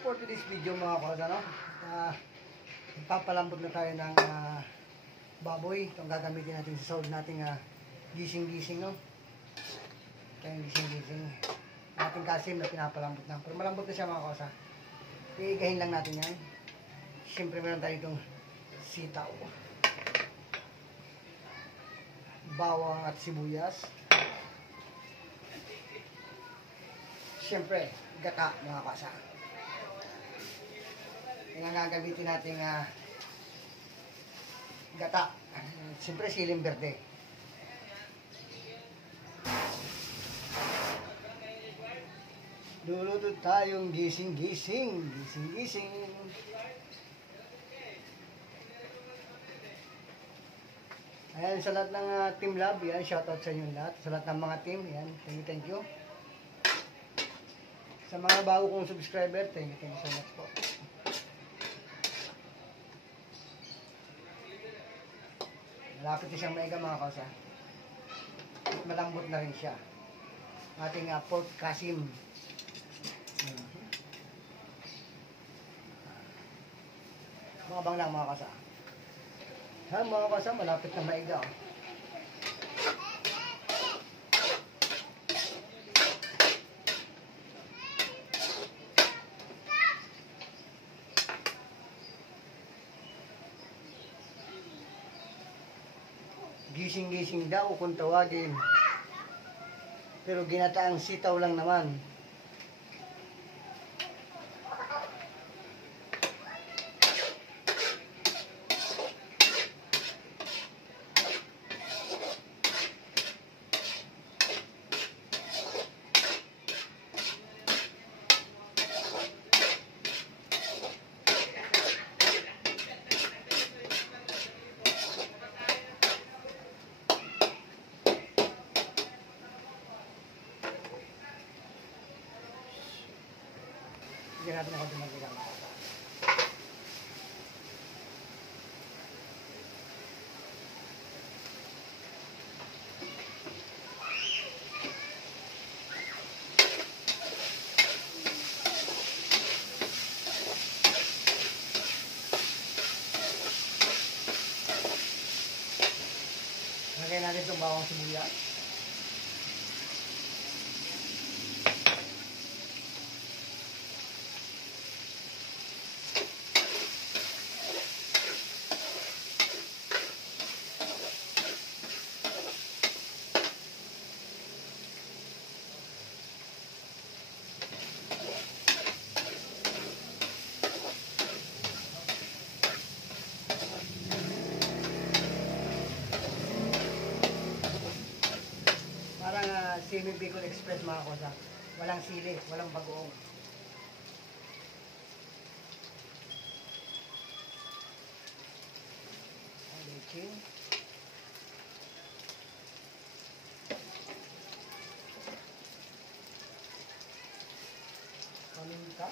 for today's video mga kosa, no? Papalambot na tayo ng baboy. Itong gagamitin natin sa solve nating gising-gising, no? Kaya gising-gising. Ating kasim na pinapalambot na. Pero malambot na siya mga kosa. Iigahin lang natin yan. Siyempre meron tayo itong sitaw, bawang at sibuyas. Siyempre, gata mga kosa. Yan ang gagamitin natin gata. Siyempre, siling berde. Luluto tayong gising-gising. Gising-gising. Ayan, sa lahat ng Team Lab, yan, shoutout sa inyo lahat. Sa lahat ng mga team, yan, thank you. Sa mga bago kong subscriber, thank you so much po. Malapit na siyang maiga mga kausa. At malambot na rin siya. Ating pork kasim. Mga bang lang mga kausa. Ha, mga kausa, malapit na maiga. Gising-gising daw kung tawagin. Pero ginataang sitaw lang naman. Bigyan natin ako din magbigang mga kausa. Lagay natin itong bawang sibuyas. Simi Bicol Express mga kosa. Walang sili, walang bagoong. Alichin. Paminta.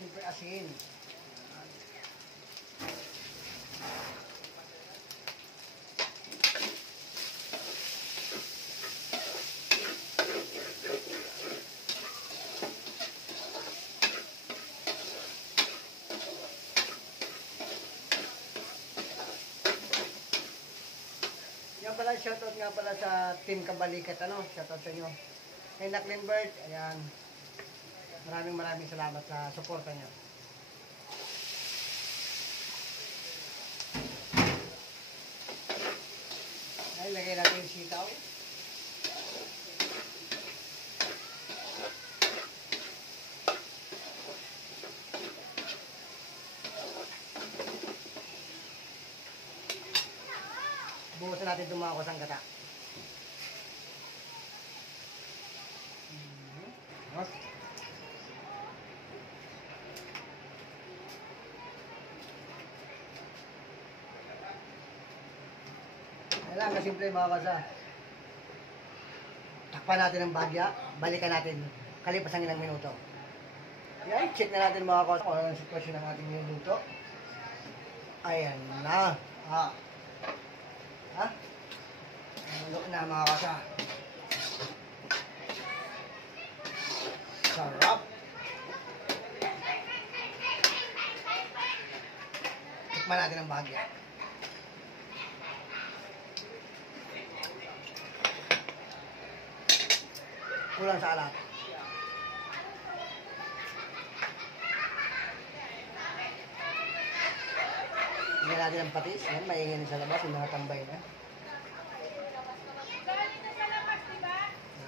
Siyempre asin. Yan pala, shoutout nga pala sa Team Kabalikat, shoutout sa inyo. Kay Naklinbert, ayan, maraming salamat sa suporta niyo. Ay, lagay natin yung sitaw. Buhusan natin itong mga kusang gata. Kailangan kasimple mga kusa. Takpan natin ang bagya, balikan natin kalipas ang ilang minuto. Yan, check na natin mga kusa kung ano ang sitwasyon ng ating niluluto. Ayan na. Ha? na mga kasa. Sarap. Tikman natin ang bahagya. Kulang sa alat. Tingnan natin ang patis. Yan, maingay na sa labas. Yung mga tambay na.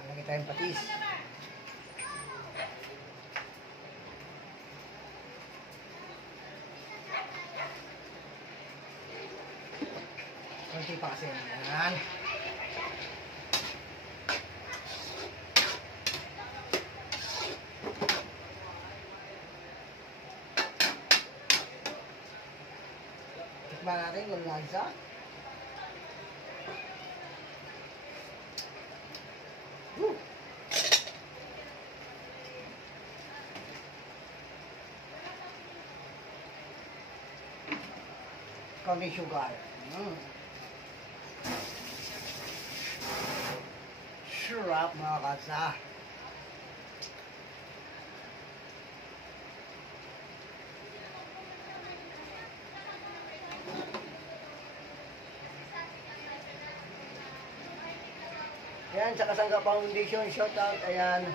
Lagay tayong patis. Kunti pa kasi. Yan. Tikman natin yung lansa. Konting sugar. Sarap mga kasa. Ayan, sa Kasangga Foundation, shoutout. Ayan.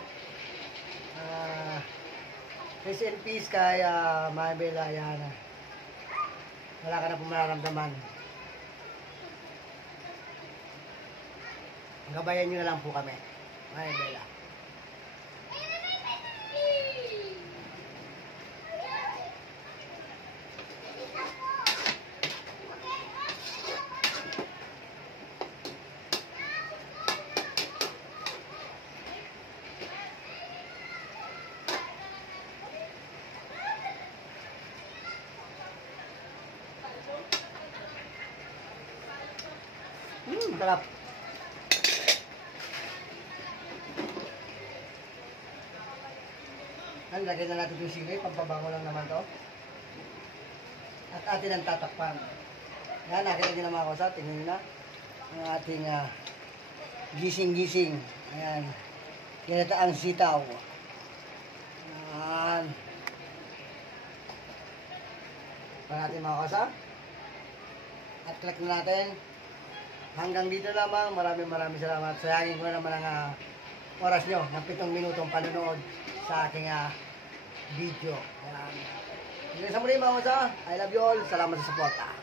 Peace and peace kay Mabel. Ayan. Wala ka na po mararamdaman. Gabayan nyo na lang po kami. Mabel. Sarap. Lagyan na natin yung sili. Pagpabango lang naman to. At atin ang tatakpan. Yan, nakita nyo na mga kosa. Tingnan nyo na. Ang ating gising-gising. Ayan. Ginataang sitaw. Ayan. Pa natin mga kosa. At click na natin. Hanggang dito lamang. Maraming salamat. Sayangin ko na naman ang oras nyo ng 7 minutong panonood sa aking video. Ayan. Hanggang sa muli mga kosa. I love you all. Salamat sa suporta.